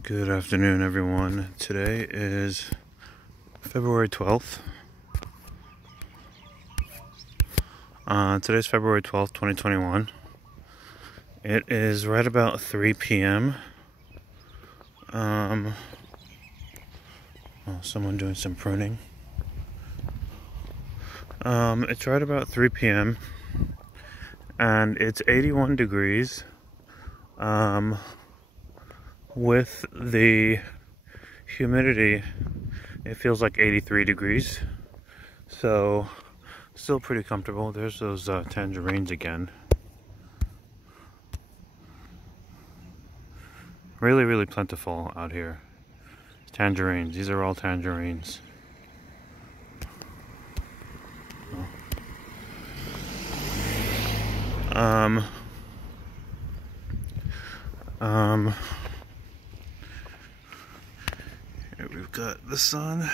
Good afternoon, everyone. Today is February 12th. Today's February 12th, 2021. It is right about 3 p.m. Someone doing some pruning. It's right about 3 p.m. and it's 81 degrees. With the humidity, it feels like 83 degrees. So, still pretty comfortable. There's those tangerines again. Really, really plentiful out here. Tangerines. These are all tangerines. Here we've got the sun.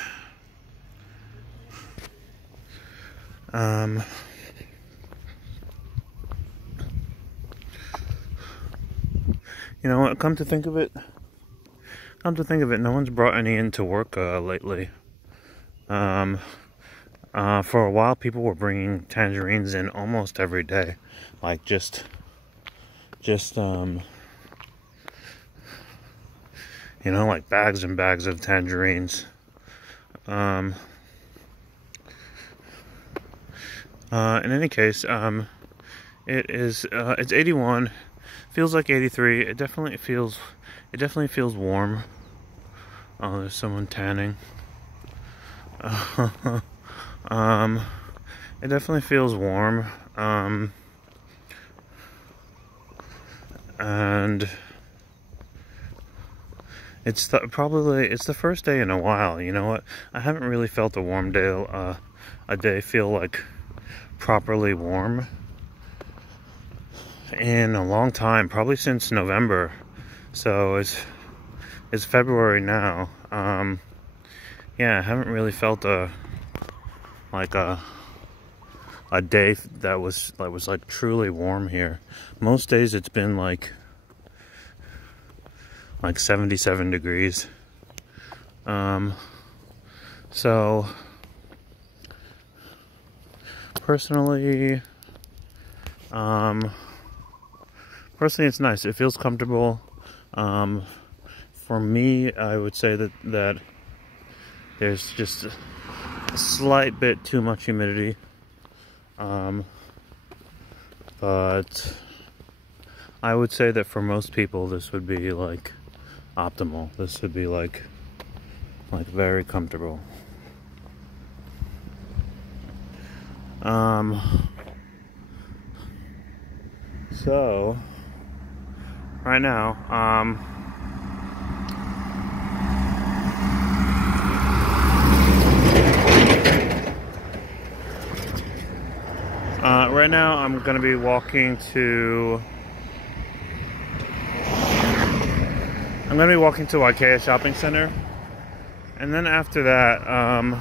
You know what? Come to think of it, no one's brought any into work lately. For a while, people were bringing tangerines in almost every day, like just you know, like bags and bags of tangerines. In any case, it's 81. Feels like 83. It definitely feels warm. Oh, there's someone tanning. It definitely feels warm. And it's the first day in a while. You know what? I haven't really felt a warm day, a day feel like properly warm in a long time, probably since November. So it's February now. Yeah, I haven't really felt a day that was like truly warm here. Most days it's been like 77 degrees. So personally, it's nice. It feels comfortable. For me, I would say that there's just a slight bit too much humidity. But I would say that for most people, this would be like optimal. This would be like very comfortable. So right now, I'm gonna be walking to Waikea Shopping Center, and then after that, I'm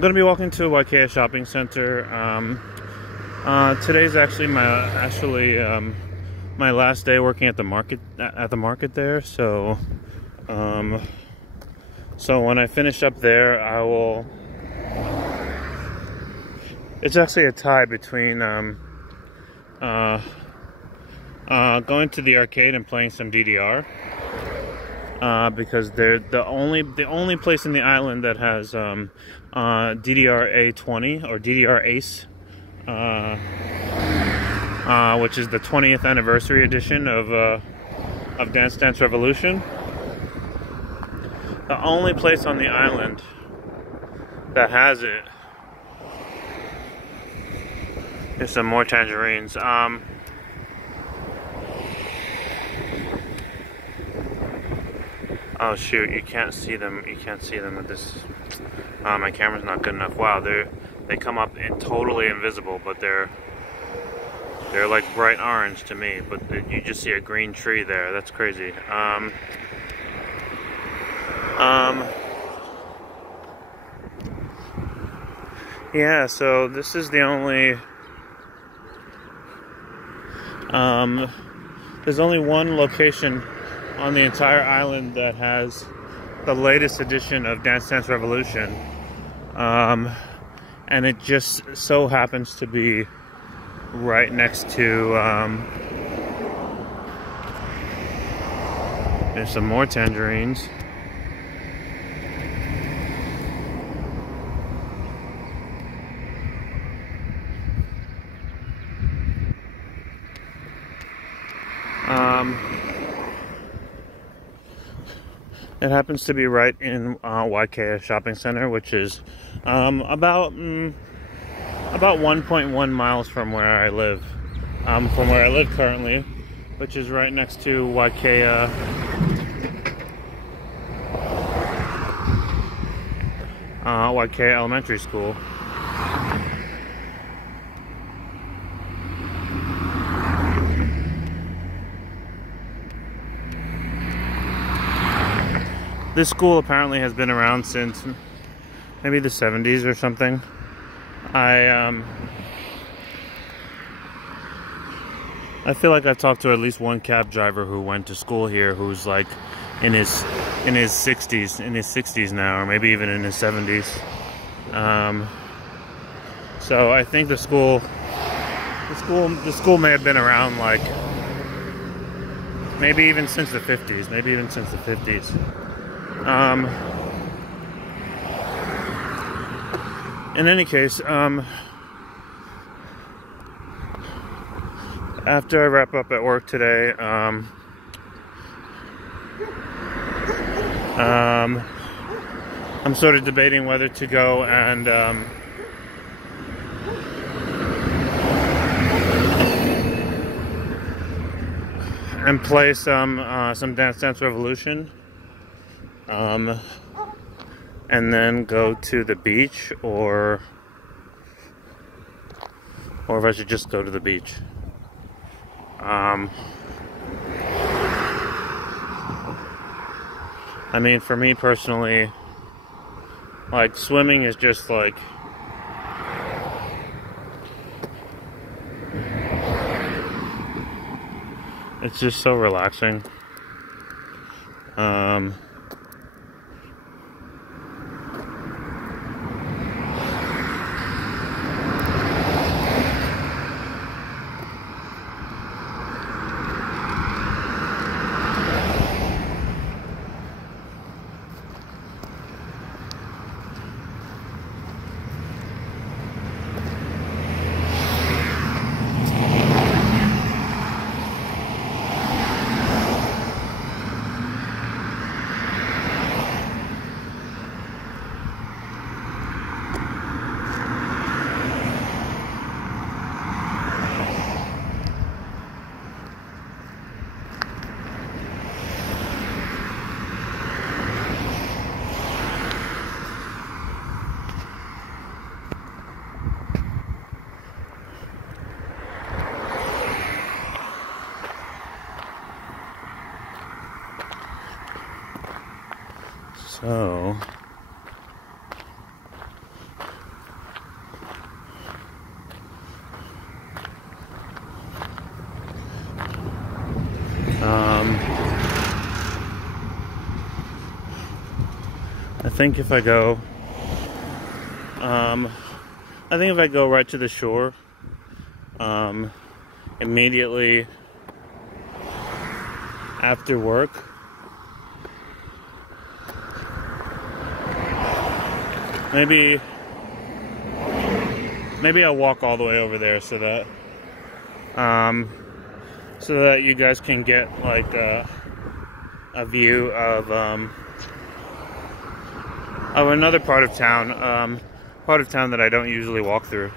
gonna be walking to Waikea Shopping Center. Today's actually my last day working at the market there. So when I finish up there, I will. It's actually a tie between going to the arcade and playing some DDR. Because they're the only place in the island that has DDR A20 or DDR Ace, which is the 20th anniversary edition of Dance Dance Revolution. The only place on the island that has it. There's some more tangerines. Oh shoot, you can't see them with this. My camera's not good enough. Wow, they come up totally invisible, but they're like bright orange to me, but you just see a green tree there. That's crazy. Yeah, so this is the only, there's only one location on the entire island that has the latest edition of Dance Dance Revolution. And it just so happens to be right next to, there's some more tangerines. It happens to be right in Waikea shopping center, which is about 1.1 miles from where I live. From where I live currently, which is right next to Waikea. Waikea Elementary School. This school apparently has been around since maybe the 70s or something. I feel like I've talked to at least one cab driver who went to school here, who's like in his 60s now, or maybe even in his 70s. So I think the school may have been around like maybe even since the 50s, In any case, after I wrap up at work today, I'm sort of debating whether to go and play some Dance Dance Revolution, and then go to the beach, or if I should just go to the beach. I mean, for me personally, like, swimming is just like, it's just so relaxing. So, I think if I go right to the shore, immediately after work, maybe I'll walk all the way over there so that you guys can get like a view of another part of town that I don't usually walk through.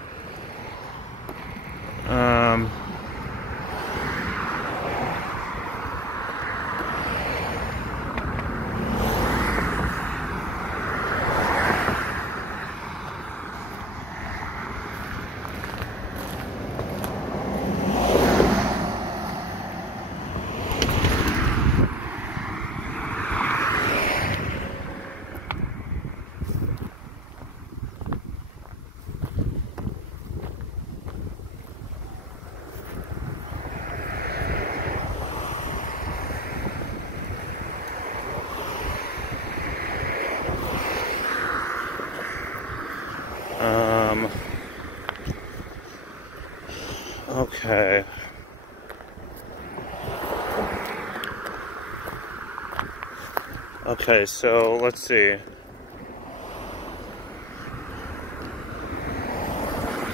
Okay. Okay, so let's see.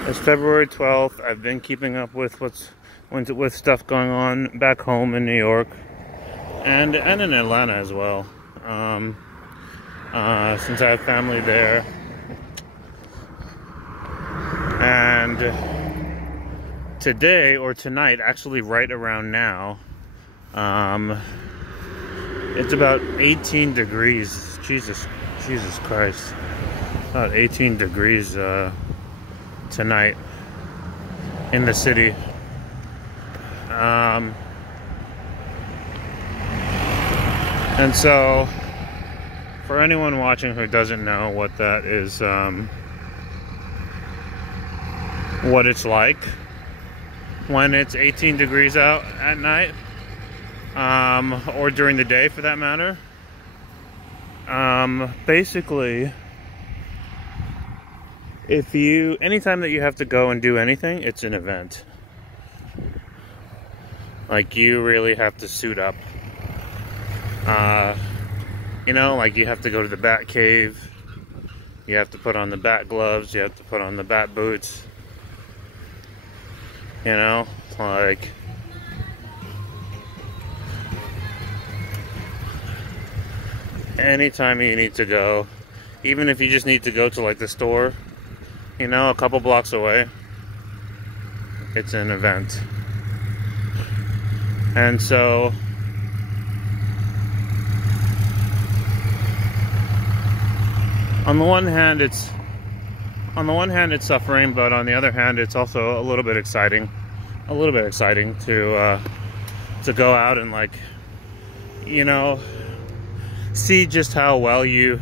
It's February 12th. I've been keeping up with with stuff going on back home in New York and in Atlanta as well. Since I have family there. And today or tonight, actually right around now, it's about 18 degrees. Jesus Christ. About 18 degrees tonight in the city. And so, for anyone watching who doesn't know what that is, what it's like when it's 18 degrees out at night, or during the day for that matter. Basically, anytime that you have to go and do anything, it's an event. Like, you really have to suit up. You know, like, you have to go to the bat cave, you have to put on the bat gloves, you have to put on the bat boots. You know, like, anytime you need to go, even if you just need to go to like the store, you know, a couple blocks away, it's an event. And so on the one hand it's suffering, but on the other hand it's also a little bit exciting to go out and, like, you know, see just how well your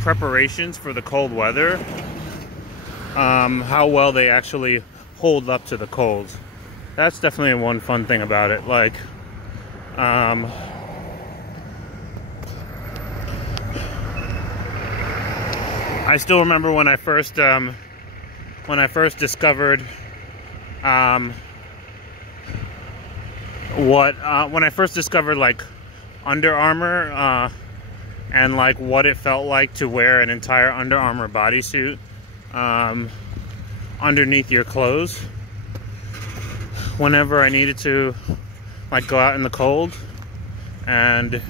preparations for the cold weather, how well they actually hold up to the cold. That's definitely one fun thing about it. Like, I still remember when I first discovered like Under Armour, and like what it felt like to wear an entire Under Armour bodysuit underneath your clothes whenever I needed to, like, go out in the cold. And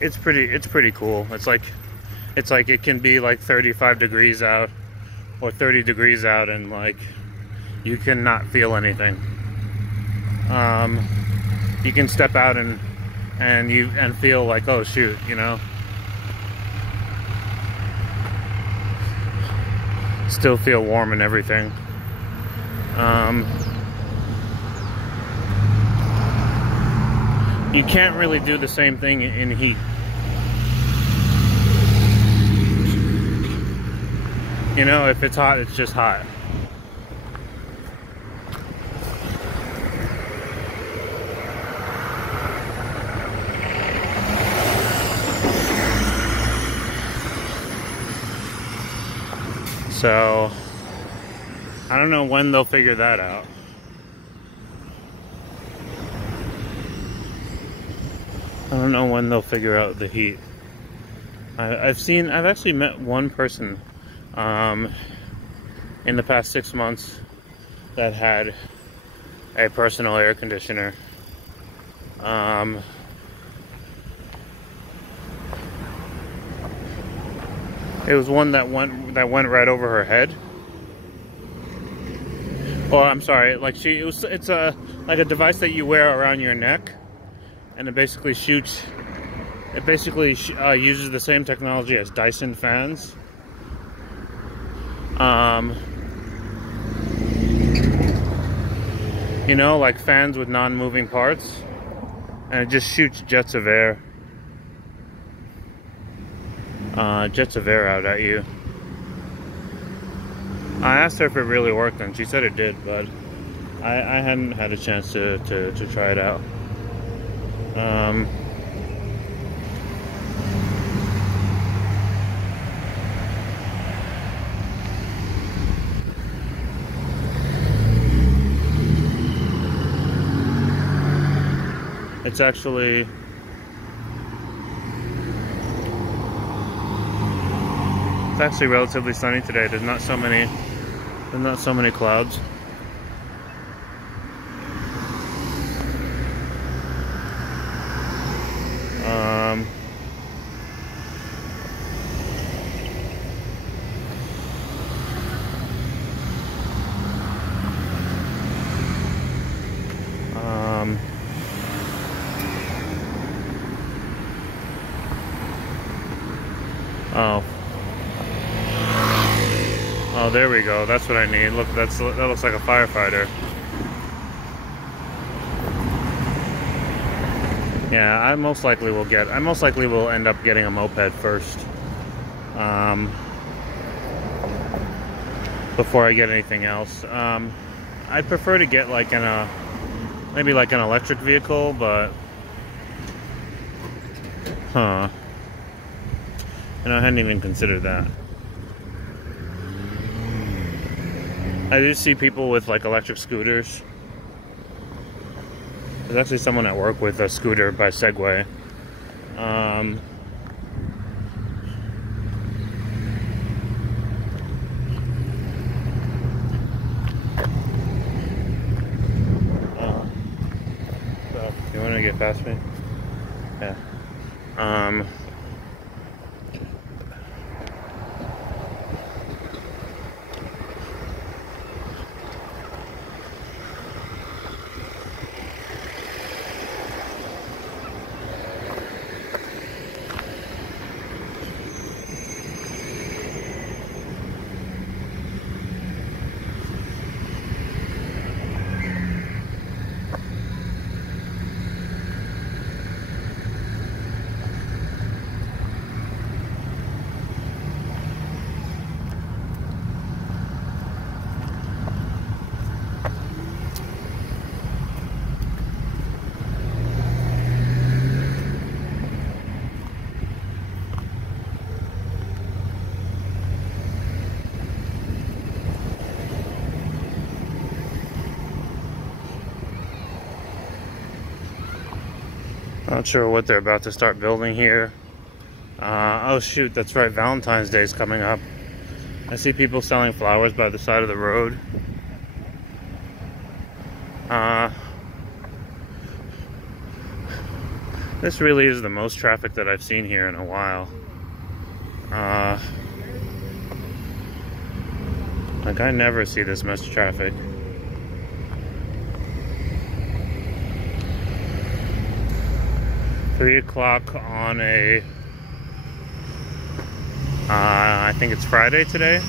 it's pretty cool. It's like it can be like 35 degrees out or 30 degrees out, and like you cannot feel anything. You can step out and feel like, oh shoot, you know, still feel warm and everything. You can't really do the same thing in heat. You know, if it's hot, it's just hot. So, I don't know when they'll figure that out. I don't know when they'll figure out the heat. I've actually met one person in the past 6 months that had a personal air conditioner. It was one that went right over her head. Well, I'm sorry, like it's like a device that you wear around your neck, and it basically uses the same technology as Dyson fans. You know, like fans with non-moving parts, and it just shoots jets of air out at you. I asked her if it really worked, and she said it did, but I hadn't had a chance to try it out. It's actually relatively sunny today. There's not so many clouds. Oh, there we go. That's what I need. Look, that looks like a firefighter. Yeah, I most likely will end up getting a moped first, before I get anything else. I'd prefer to get like maybe like an electric vehicle, but I hadn't even considered that. I do see people with like electric scooters. There's actually someone at work with a scooter by Segway. So, you want to get past me? Yeah. Not sure what they're about to start building here. Oh shoot, that's right, Valentine's Day is coming up. I see people selling flowers by the side of the road. This really is the most traffic that I've seen here in a while. Like, I never see this much traffic. Three o'clock on a, I think it's Friday today.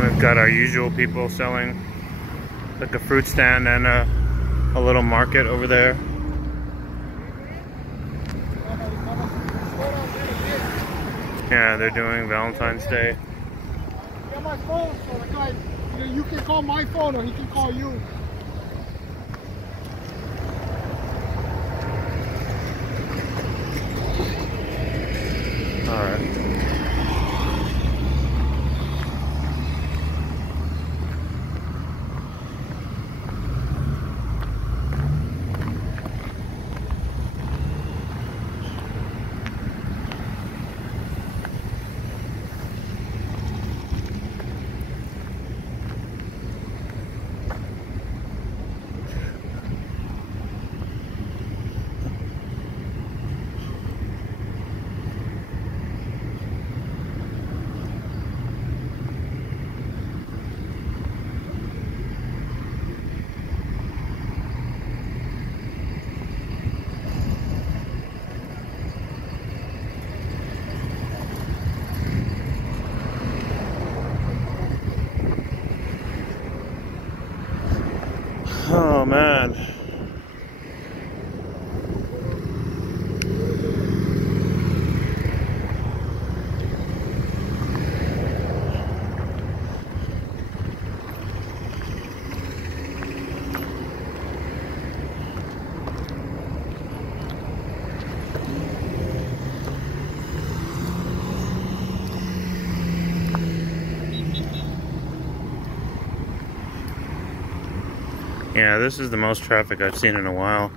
We've got our usual people selling, like a fruit stand and a little market over there. Yeah, they're doing Valentine's Day. I got my phone, so the guy, you can call my phone or he can call you. All right. Yeah, this is the most traffic I've seen in a while.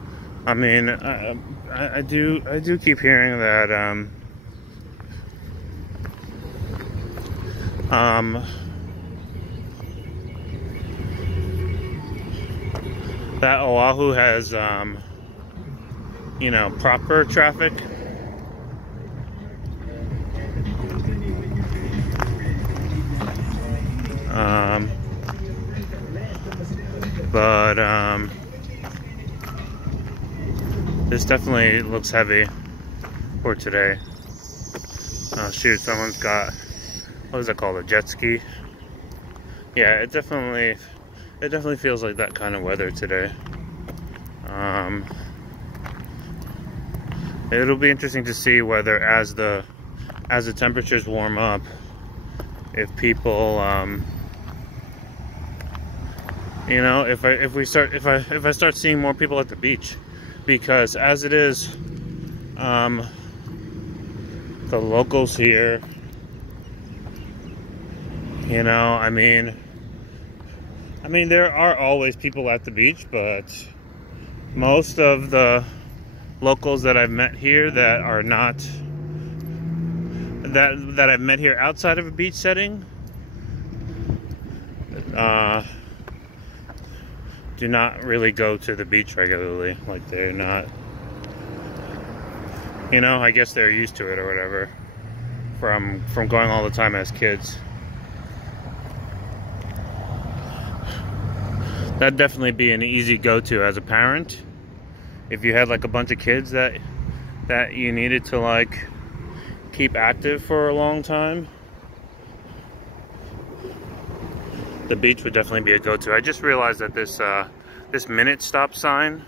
I mean, I do keep hearing that that Oahu has you know, proper traffic. But this definitely looks heavy for today. Shoot, someone's got, what is that called, a jet ski? Yeah, it definitely feels like that kind of weather today. It'll be interesting to see whether as the temperatures warm up, if people you know, if I start seeing more people at the beach, because as it is, the locals here, you know, I mean there are always people at the beach, but most of the locals that I've met here that are not that I've met here outside of a beach setting do not really go to the beach regularly. Like, they're not, you know, I guess they're used to it or whatever from going all the time as kids. That'd definitely be an easy go-to as a parent if you had like a bunch of kids that you needed to like keep active for a long time. The beach would definitely be a go-to. I just realized that this minute stop sign,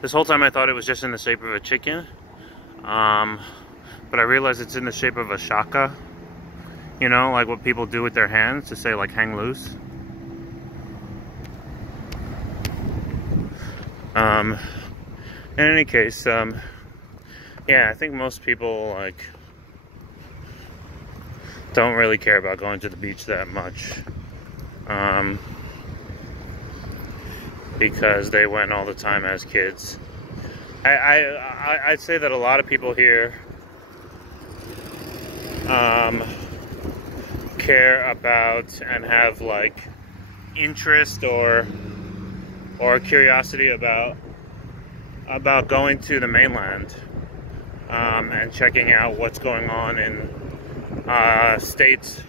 this whole time I thought it was just in the shape of a chicken, but I realized it's in the shape of a shaka, you know, like what people do with their hands to say like hang loose. In any case, yeah, I think most people like don't really care about going to the beach that much. Because they went all the time as kids. I'd say that a lot of people here care about and have like interest or curiosity about going to the mainland and checking out what's going on in states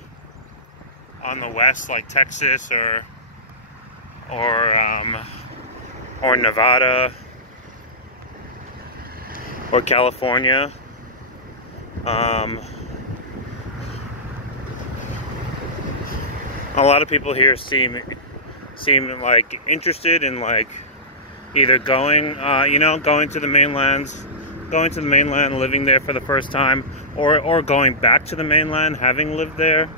on the west, like Texas or Nevada or California. A lot of people here seem like interested in like either going, you know, going to the mainland, living there for the first time, or going back to the mainland, having lived there.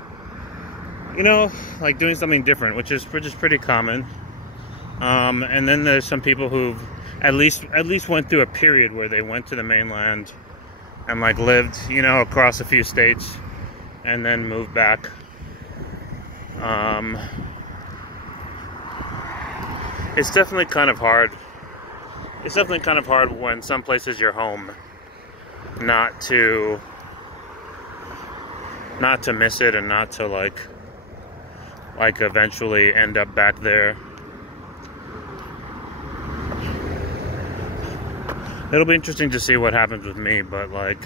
You know, like doing something different, which is pretty common. And then there's some people who've at least went through a period where they went to the mainland and like lived, you know, across a few states and then moved back. It's definitely kind of hard. It's definitely kind of hard when some place is your home not to miss it and not to like eventually end up back there. It'll be interesting to see what happens with me, but like,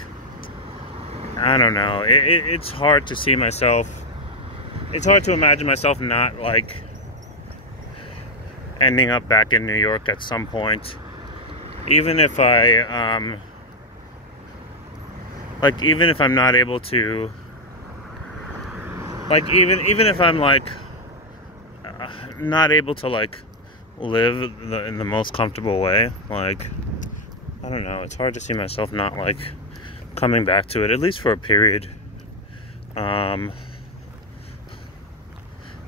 I don't know. It's hard to see myself. It's hard to imagine myself not like ending up back in New York at some point. Even if I like, even if I'm not able to, like, even if I'm like not able to like live in the most comfortable way, like, I don't know, it's hard to see myself not like coming back to it, at least for a period. You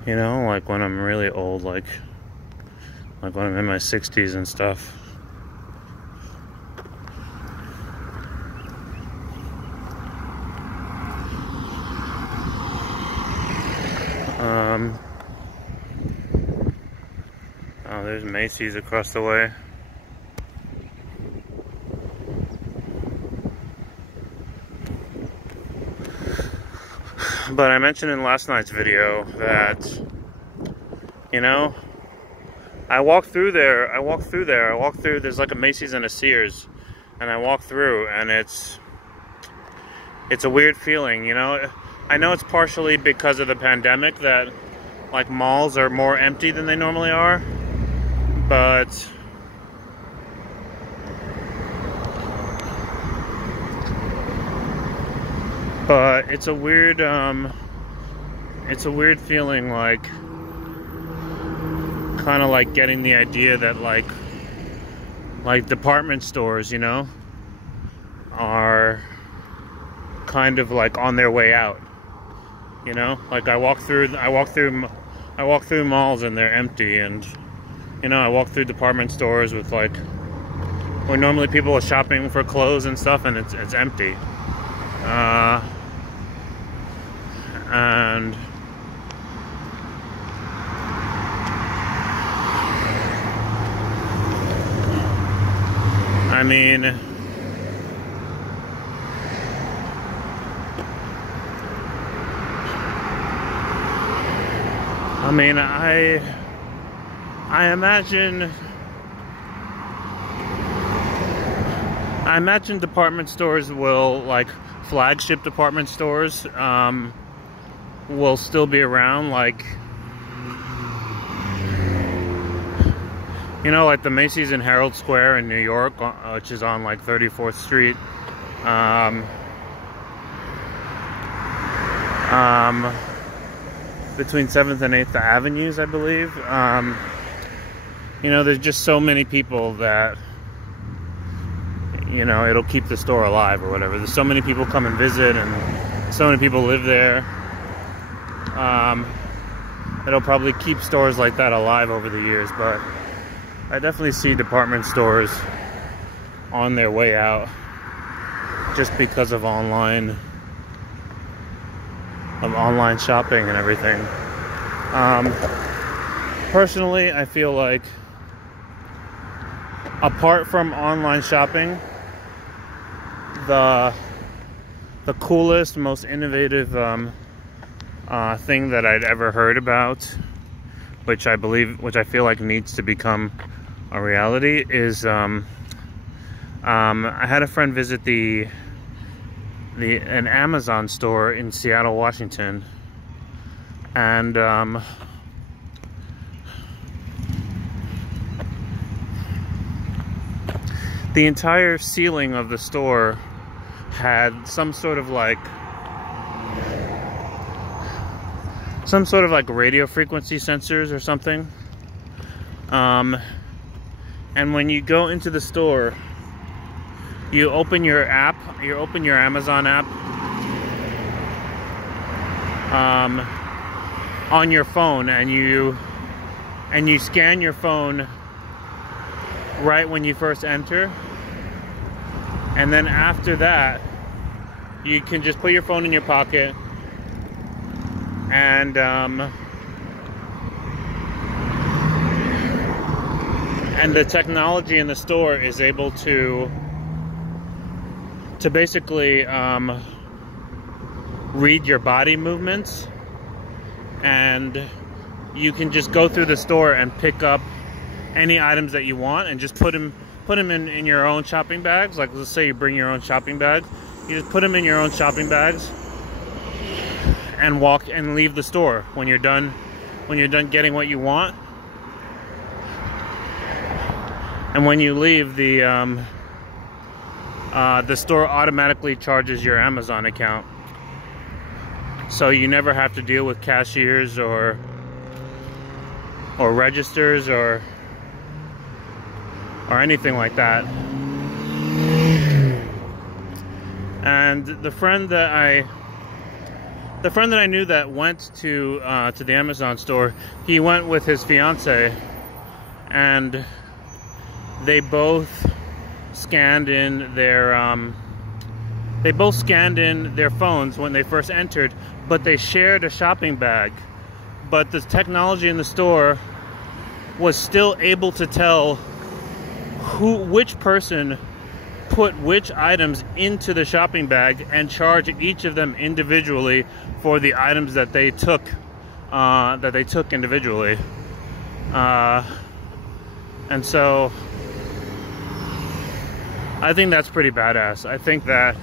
know, like when I'm really old, like when I'm in my 60s and stuff. Oh, there's Macy's across the way. But I mentioned in last night's video that, you know, I walked through, there's like a Macy's and a Sears, and I walked through, and it's a weird feeling, you know. I know it's partially because of the pandemic that, like, malls are more empty than they normally are, but it's a weird feeling, like, kind of like getting the idea that like department stores, you know, are kind of like on their way out, you know. Like I walk through malls and they're empty, and, you know, I walk through department stores with, like, where normally people are shopping for clothes and stuff, and it's empty. And I mean, I imagine department stores will, like, flagship department stores, will still be around, like, you know, like the Macy's in Herald Square in New York, which is on, like, 34th Street. Between 7th and 8th Avenues, I believe. You know, there's just so many people that, you know, it'll keep the store alive or whatever. There's so many people come and visit, and so many people live there. It'll probably keep stores like that alive over the years, but I definitely see department stores on their way out just because of online shopping and everything. Personally, I feel like, apart from online shopping, the coolest, most innovative thing that I'd ever heard about, which I feel like needs to become a reality, is I had a friend visit an Amazon store in Seattle, Washington, and the entire ceiling of the store had some sort of like radio frequency sensors or something, and when you go into the store, you open your Amazon app on your phone, and you scan your phone right when you first enter, and then after that you can just put your phone in your pocket, and the technology in the store is able to basically read your body movements, and you can just go through the store and pick up any items that you want and just put them in your own shopping bags. Like, let's say you bring your own shopping bag, you just put them in your own shopping bags and walk and leave the store when you're done getting what you want. And when you leave, the store automatically charges your Amazon account, so you never have to deal with cashiers or registers or anything like that. And the friend that I knew that went to the Amazon store, he went with his fiance, and they both scanned in their phones when they first entered, but they shared a shopping bag. But the technology in the store was still able to tell which person put which items into the shopping bag and charge each of them individually for the items that they took individually. And so I think that's pretty badass. I think that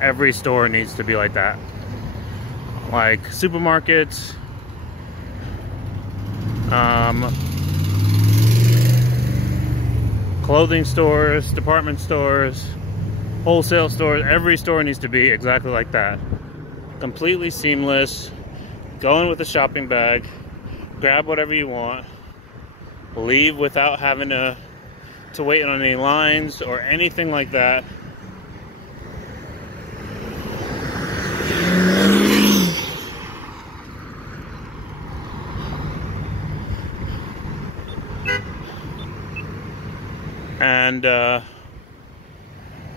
every store needs to be like that. Like supermarkets, clothing stores, department stores, wholesale stores. Every store needs to be exactly like that. Completely seamless. Go in with a shopping bag, grab whatever you want, leave without having to wait on any lines or anything like that.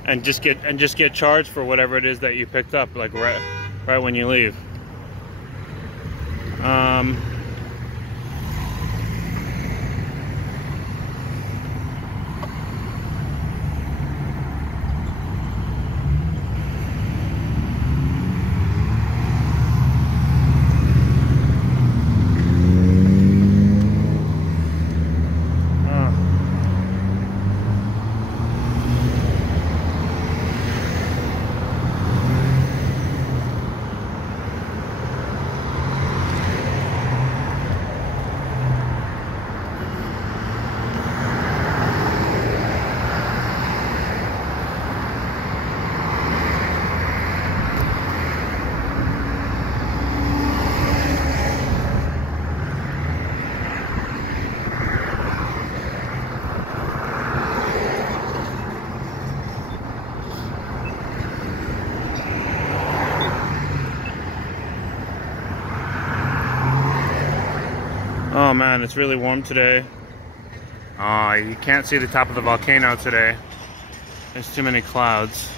And just get charged for whatever it is that you picked up, like right when you leave. Oh man, it's really warm today. You can't see the top of the volcano today. There's too many clouds.